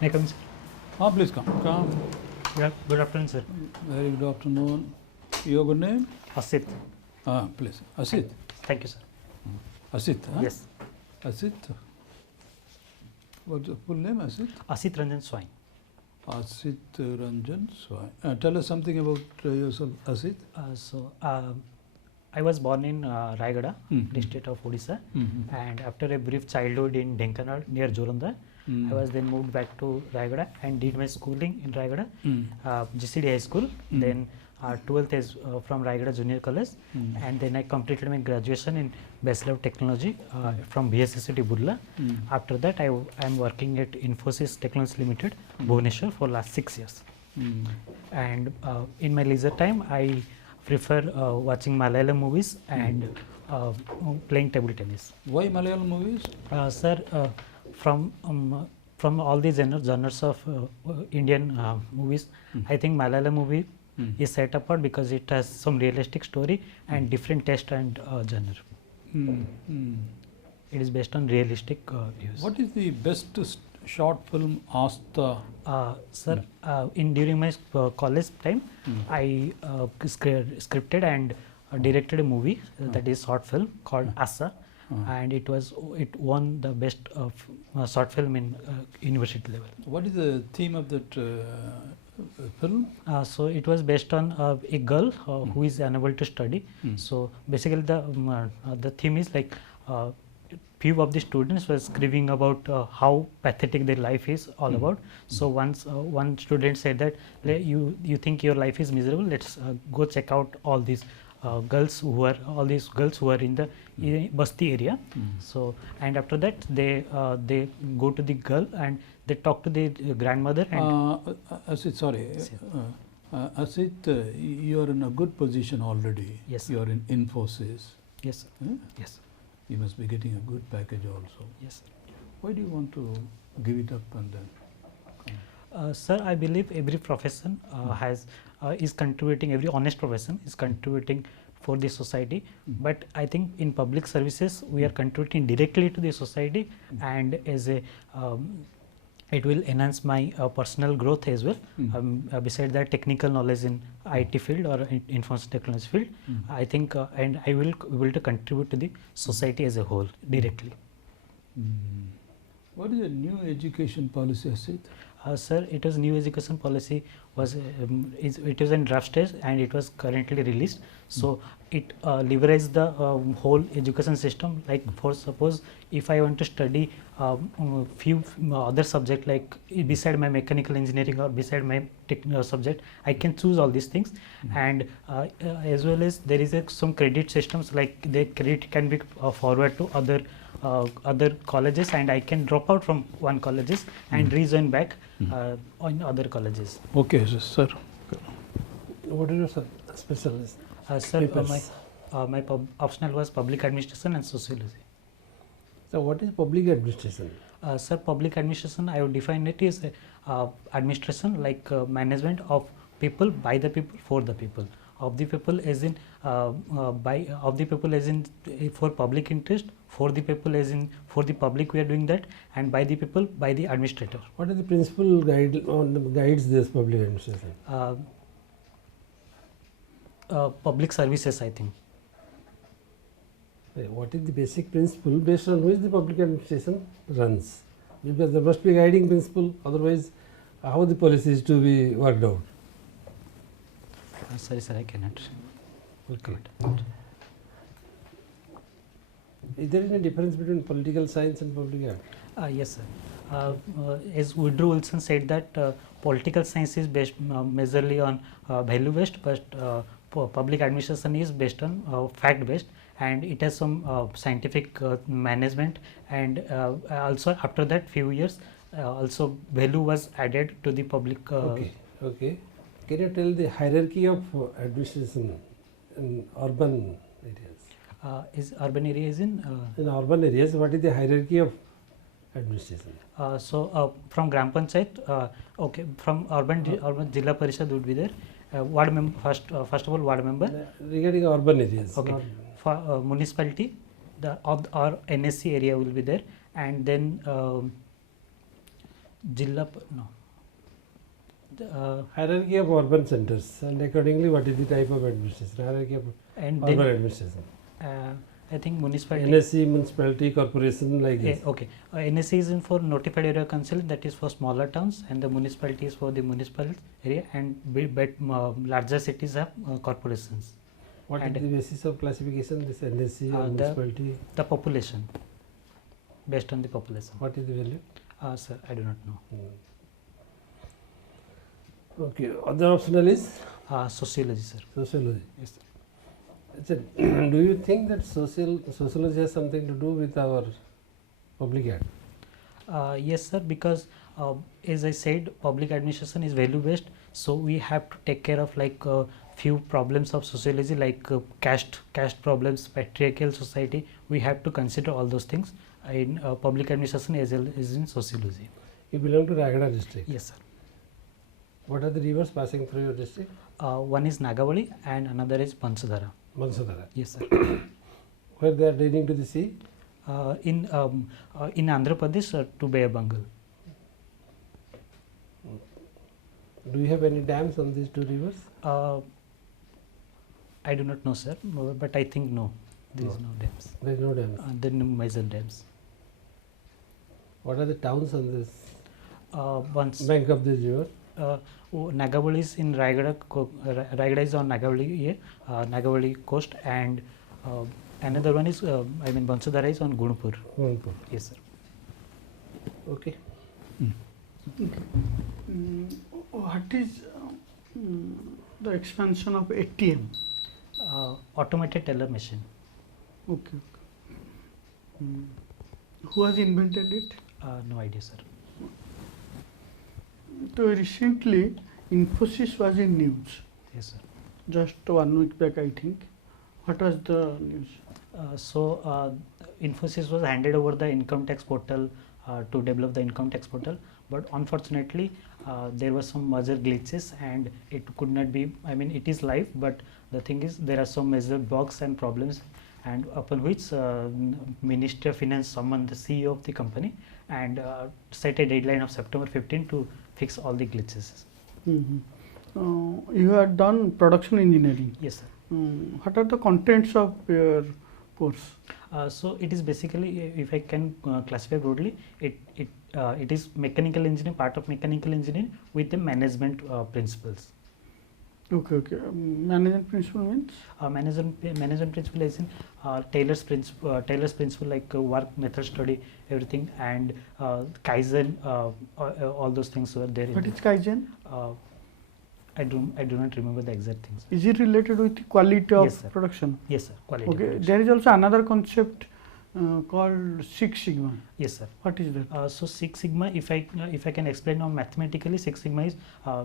May I come in, sir? Please come. Good afternoon, sir. Very good afternoon. Your good name? Asit. Please. Asit. Thank you, sir. Asit, huh? Yes. Asit. What's the full name, Asit? Asit Ranjan Swain. Asit Ranjan Swai. Tell us something about yourself, Asit. I was born in Raigada, Mhm. district of Odisha, Mhm. and after a brief childhood in Dhenkanal near Joranda, Mm. I was then moved back to Raigada and did my schooling in Raigada, Mm. GCD High School. Mm. Then 12th is from Raigada Junior College, Mm. and then I completed my graduation in Bachelor of Technology from BSSCT Burla. Mm. After that, I am working at Infosys Technologies Limited, Bhubaneswar for last 6 years. Mm. And in my leisure time, I prefer watching Malayalam movies and playing table tennis. Why Malayalam movies? Sir, from all the genres of Indian movies, I think Malayalam movie is set apart because it has some realistic story and different taste and genre. Mm. Mm. It is based on realistic views. What is the best short film Asta? Sir, during my college time, I scripted and directed a movie that is short film called Asa, and it won the best short film in university level. What is the theme of that film? So it was based on a girl who is unable to study. So basically the theme is like few of the students were screaming about how pathetic their life is all about. So once one student said that you think your life is miserable, let's go check out all these girls who are in the Basti area. So and after that they go to the girl and they talk to the grandmother and Asit, sorry. Asit, you are in a good position already. Yes, You are in Infosys. yes, sir. Huh? Yes, You must be getting a good package also. yes, sir. Why do you want to give it up and then? Sir, I believe every profession is contributing. Every honest profession is contributing for the society. But I think in public services we are contributing directly to the society, and as a it will enhance my personal growth as well. Besides that, technical knowledge in IT field or in information technology field, I think, and I will be able to contribute to the society as a whole directly. What is the new education policy, Asit? Sir, it was new education policy was it was in draft stage and it was currently released. So it leveraged the whole education system. Like for suppose if I want to study few other subject like beside my mechanical engineering or beside my subject, I can choose all these things. And as well as there is some credit systems, like the credit can be forward to other colleges, and I can drop out from one colleges and rejoin back on other colleges. Okay, sir. What is your specialist? Sir, Papers. my optional was public administration and sociology. So what is public administration? Sir, public administration, I would define it as administration like management of people, by the people, for the people. Of the people as in of the people as in for public interest, for the people as in for the public we are doing that, and by the people, by the administrator. What are the principal guides this public administration? Public services, I think. What is the basic principle based on which the public administration runs? Because there must be a guiding principle, otherwise how the policy is to be worked out? Sorry, sir, I cannot. Okay. Is there any difference between political science and public art? Yes, sir. As Woodrow Wilson said that political science is based majorly on value based, but public administration is based on fact based, and it has some scientific management, and also after that few years also value was added to the public. Okay. Can you tell the hierarchy of administration in urban areas? Is urban areas in urban areas, what is the hierarchy of administration? From Gram Panchayat, okay, from urban Jilla Parishad would be there. Ward member first of all, ward member. Regarding urban areas. Okay. For municipality, or NSC area will be there, and then No. The, Hierarchy of urban centers, and accordingly what is the type of administration? Hierarchy of and urban then administration. I think municipality. NSC, municipality, corporation, like this. Okay. NSC is in for notified area council, that is for smaller towns, and the municipality is for the municipal area, and larger cities have corporations. What is And the basis of classification? This NSC the- and municipality. The population, based on the population. What is the value? Sir, I do not know. Okay. Other optional is Sociology, sir. sociology. Yes, sir. Do you think that sociology has something to do with our public ad? Yes, sir, because as I said, public administration is value based, so we have to take care of like few problems of sociology, like caste problems, patriarchal society. We have to consider all those things in public administration as well as in sociology. You belong to Rayagada district. Yes, sir. What are the rivers passing through your district? One is Nagavali and another is Bansadhara. Bansadhara. Yes, sir. Where they are draining to the sea? In Andhra Pradesh to Bay of Bengal. Do you have any dams on these two rivers? I do not know, sir, but I think no, there is no dams. There is no dams. There are no major dams. What are the towns on this Once bank of this river? Nagavali is in Rayagada. Rayagada is on Nagavali, Nagavali coast, and another one is Bansadhara is on Gunpur. Gunpur. Yes, sir. Okay. What is the expansion of ATM? Automated teller machine. Okay. Who has invented it? No idea, sir. So recently, Infosys was in news. Yes, sir. Just 1 week back, I think. What was the news? Infosys was handed over the income tax portal to develop the income tax portal, but unfortunately there were some major glitches and it could not be, it is live, but the thing is there are some major bugs and problems, and upon which Ministry of Finance summoned the CEO of the company and set a deadline of September 15 to fix all the glitches. You had done production engineering. Yes, sir. What are the contents of your course? So it is basically, if I can classify broadly, it is mechanical engineering, part of mechanical engineering with the management principles. Okay. Management principle means? Management principle is in Taylor's principle, like work method study, everything, and Kaizen, all those things were there. What is Kaizen? I do not remember the exact things. Is it related with the quality of Yes, sir. production? Yes, sir. Quality. Okay. production. There is also another concept called Six Sigma. Yes, sir. What is that? So Six Sigma, if I can explain now mathematically, Six Sigma is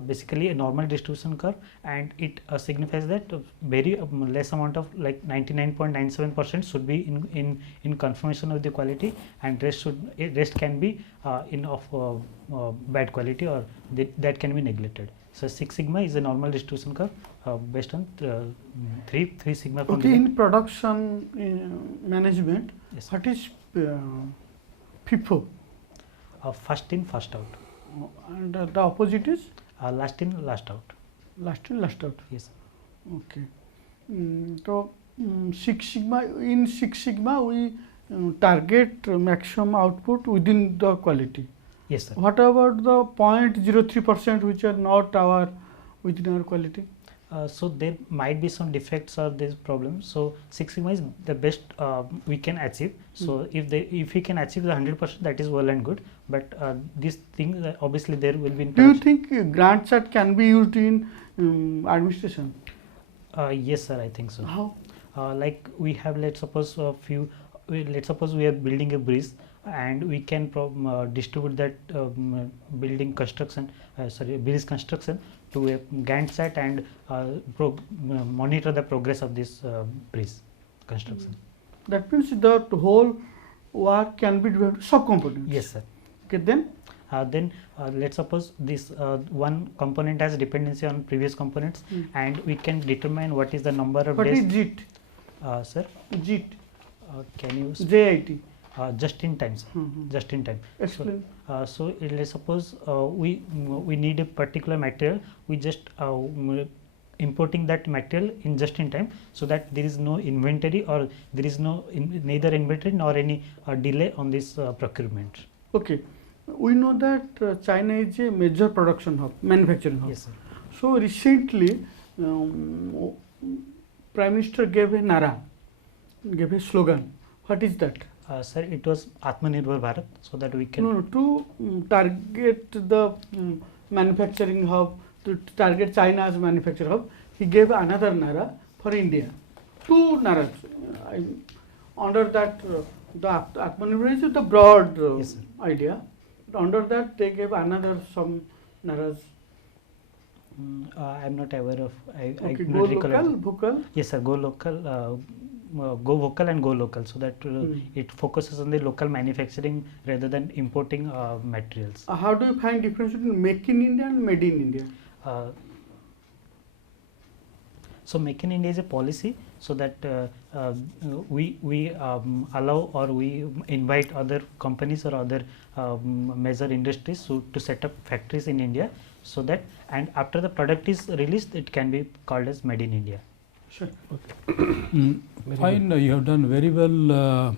basically a normal distribution curve, and it signifies that very less amount of, like 99.97% should be in confirmation of the quality, and rest can be of bad quality, or that can be neglected. So Six Sigma is a normal distribution curve based on three sigma. Okay, in production management, Yes. what is FIFO? First in, first out. And the opposite is Last in, last out. last in, last out. Yes. Okay. So Six Sigma, in Six Sigma we target maximum output within the quality. Yes, sir. What about the 0.03% which are not within our quality? So there might be some defects or this problem. So Six Sigma is the best we can achieve. So if we can achieve the 100%, that is well and good. But this thing, obviously there will be. Do you think Gantt chart can be used in administration? Yes, sir. I think so. How? Like we have, let's suppose we are building a bridge, and we can distribute that bridge construction to a Gantt chart and monitor the progress of this bridge construction. That means the whole work can be divided sub-components. Yes, sir. Okay, then Then let's suppose this one component has dependency on previous components, and we can determine what is the number of what days. is JIT? Sir, JIT, can you? JIT. just in time, sir. Just in time. Explain. So let's suppose we need a particular material, we just importing that material in just in time, so that there is no inventory or there is no neither inventory nor any delay on this procurement. Okay, we know that China is a major production hub, manufacturing hub. Yes, sir. So recently, Prime Minister gave a nara, gave a slogan. What is that? Sir, it was Atmanirbhar Bharat, so that we can. No, to target the manufacturing hub, to target China as a manufacturing hub, he gave another nara for India. Two naras. Under that, the Atmanirbhar is the broad Yes, sir. idea. Under that, they gave another some naras. I'm not aware of. I Okay, do go not recollect. local, vocal. Yes, sir. Go local, go vocal and go local, so that it focuses on the local manufacturing rather than importing materials. How do you find difference between make in India and made in India? So Make in India is a policy, so that we allow or we invite other companies or other major industries to set up factories in India, so that, and after the product is released, it can be called as Made in India. Sure. Fine, you have done very well,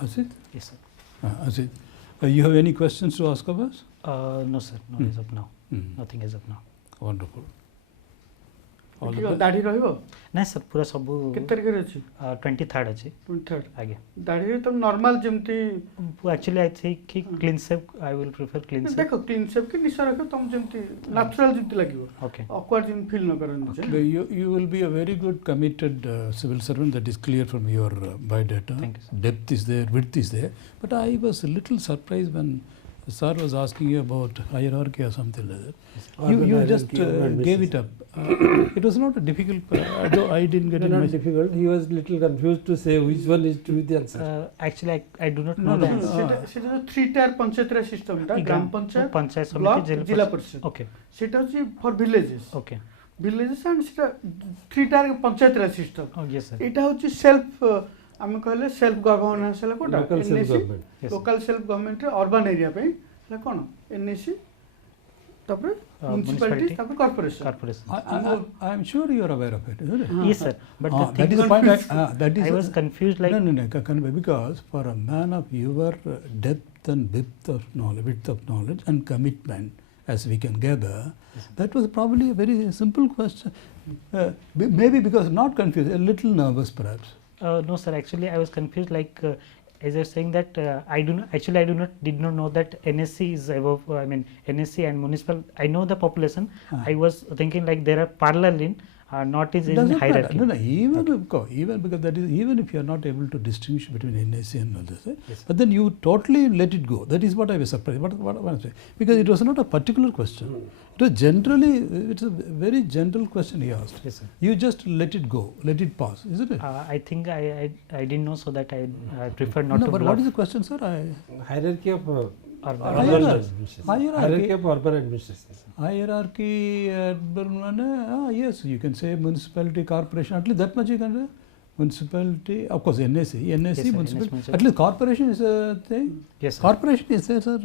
Asit. Yes, sir. Asit, you have any questions to ask of us? No, sir. No, as of now. Mm. Nothing as of now. Wonderful. All the ठीक है, best. दाढ़ी रहिबो ନାଇଁ sir ପୁରା ସବୁ କେତେ ତାରିଖରେ ଅଛି 23rd ଅଛି 23rd ଆଜ୍ଞା ଦାଢ଼ିରେ ତ ନର୍ମାଲ ଯେମିତି actually I think କି clean shave I will prefer clean shave. ଦେଖ କ୍ଲିନ୍ ସେପ୍ କି ନିଶା ରଖିବ ତମ ଯେମିତି ନ୍ୟାଚୁରାଲ ଯେମିତି ଲାଗିବ Okay. ଅକ୍ୱାର୍ଡ ଯେମିତି ଫିଲ୍ ନ କରନ୍ତି But you will be a very good committed civil servant, that is clear from your biodata. Thank you, sir. Depth is there, width is there. But I was a little surprised when the sir was asking you about hierarchy or something like that. Urban You just hierarchy, urban gave it business. up. It was not a difficult, though I didn't get It it was not much. difficult. He was little confused to say which one is to be the answer. Actually I do not No, know the no, answer. no. সেটা 3 tyre পঞ্চায়েতের সিস্টেমটা গ্রাম panchayat panchayat block সমিতি জেলা পরিষদ Okay. সেটা হচ্ছে for villages Okay. Villages and সেটা 3 tyre পঞ্চায়েতের সিস্টেম Oh yes sir. এটা হচ্ছে সেলফ আমি କହିଲେ সেলফ গভର୍ନାন্স ହେଲା কোটা Local self government. Yes. Local self government Orban area ପାଇଁ ହେଲା কোন এনএসি তারপরে municipality, মিউনিসিপালিটি তারপরে corporation Corporation. I am sure you are aware of it, isn't it? Yes sir. But the That thing is is the point. That is I was confused like no, Kanba, because for a man of your depth and width of knowledge and commitment, as we can gather, that was probably a very simple question. Maybe because not confused, a little nervous perhaps. no sir, actually I was confused like as I was saying that I did not know that NSC is above I mean NSC and municipal. I know the population. I was thinking like there are parallel in not is in Doesn't matter. hierarchy. No, even because that is, even if you are not able to distinguish between NSC and others, Yes. but then you totally let it go. That is what I was surprised. What I'm saying, because it was not a particular question. It was generally, it's a very general question he asked. Yes sir. You just let it go, let it pass, isn't it? I think I didn't know, so that I prefer not No, to but block what is the question, sir? Hierarchy of urban. urban administration. Hierarchy. Hierarchy of urban administration. Hierarchy, yes, you can say municipality, corporation, at least that much you can say. Municipality, of course, NSC, sir, municipality. NSC. At least corporation is a thing. Yes sir. Corporation is there, sir.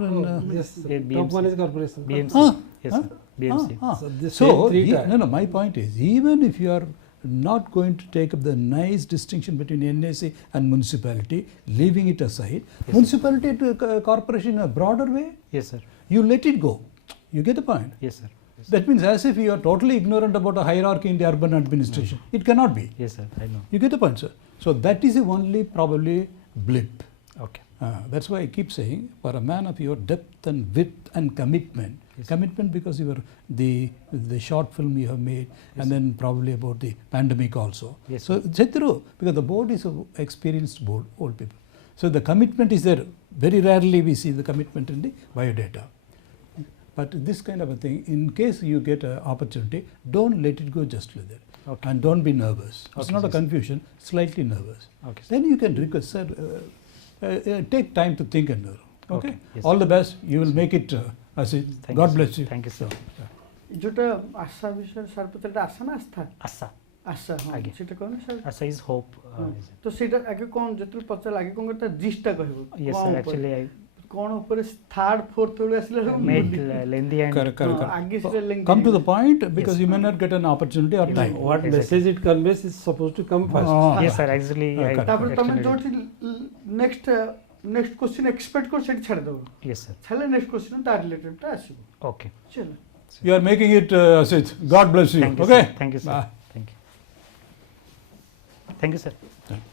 Yes, Yeah, top BMC. one is corporation. BMC. Huh? Yes Huh? sir. BMC. So this So, same three tier. no, my point is, even if you are not going to take up the nice distinction between NSC and municipality, leaving it aside, municipality to corporation in a broader way, Yes sir. you let it go. You get the point? Yes sir. Yes. That means as if you are totally ignorant about a hierarchy in the urban administration. It cannot be. Yes sir. I know. You get the point, sir? So that is the only probably blip. Okay. That's why I keep saying, for a man of your depth and width and commitment, Yes. commitment because you were the short film you have made, and then probably about the pandemic also. Yes, So Chetru, because the board is an experienced board, old people. So the commitment is there. Very rarely we see the commitment in the biodata. But this kind of a thing, in case you get an opportunity, don't let it go just like that. Okay. And don't be nervous. It's Okay, not a yes. confusion, slightly nervous. Okay. Then you can request, sir, take time to think and know. Okay? Okay, yes. All the best. You will make it, Asit. Thank God you, sir. bless you. Thank you sir. যেটা আশা বিষয় sir পত্রটা আশা না আস্থা Asa. ଆଶା ହଁ ଆଜ୍ଞା। ସେଟା କହନା sir Asa is hope. ତ ସେଇଟା ଆଗେ କ'ଣ ଯେତେବେଳେ ପଚାରିଲା ଆଗେ କ'ଣ ତା ଜିଷ୍ଟା କହିବ Yes, କ'ଣ sir. ଉପରେ? Actually, I କ'ଣ ଉପରେ ଥାର୍ଡ ଫୋର୍ଥ ବେଳୁ ଆସିଲା ବେଳକୁ made ଭୁଲି- lengthy and Correct, correct, correct. ଆଗେ ସେଟା lengthy Come to the ହେଇଗଲା। point because Yes. you may not get an opportunity or time. What Exactly. message it conveys is supposed to come first. Ah. yes, sir. Actually, I correct. ତାପରେ ତମେ extended it. ଯୋଉଠି next question expect କର ସେଠି ଛାଡ଼ିଦେବ Yes, sir. ଛାଡ଼ିଲେ next question ତା ରିଲେଟେଡଟା ଆସିବ Okay. ଚାଲ You are making it, Asit. God bless you. Thank you, Okay? sir. Thank you, sir. Bye. Thank you. Thank you, sir. Thank you.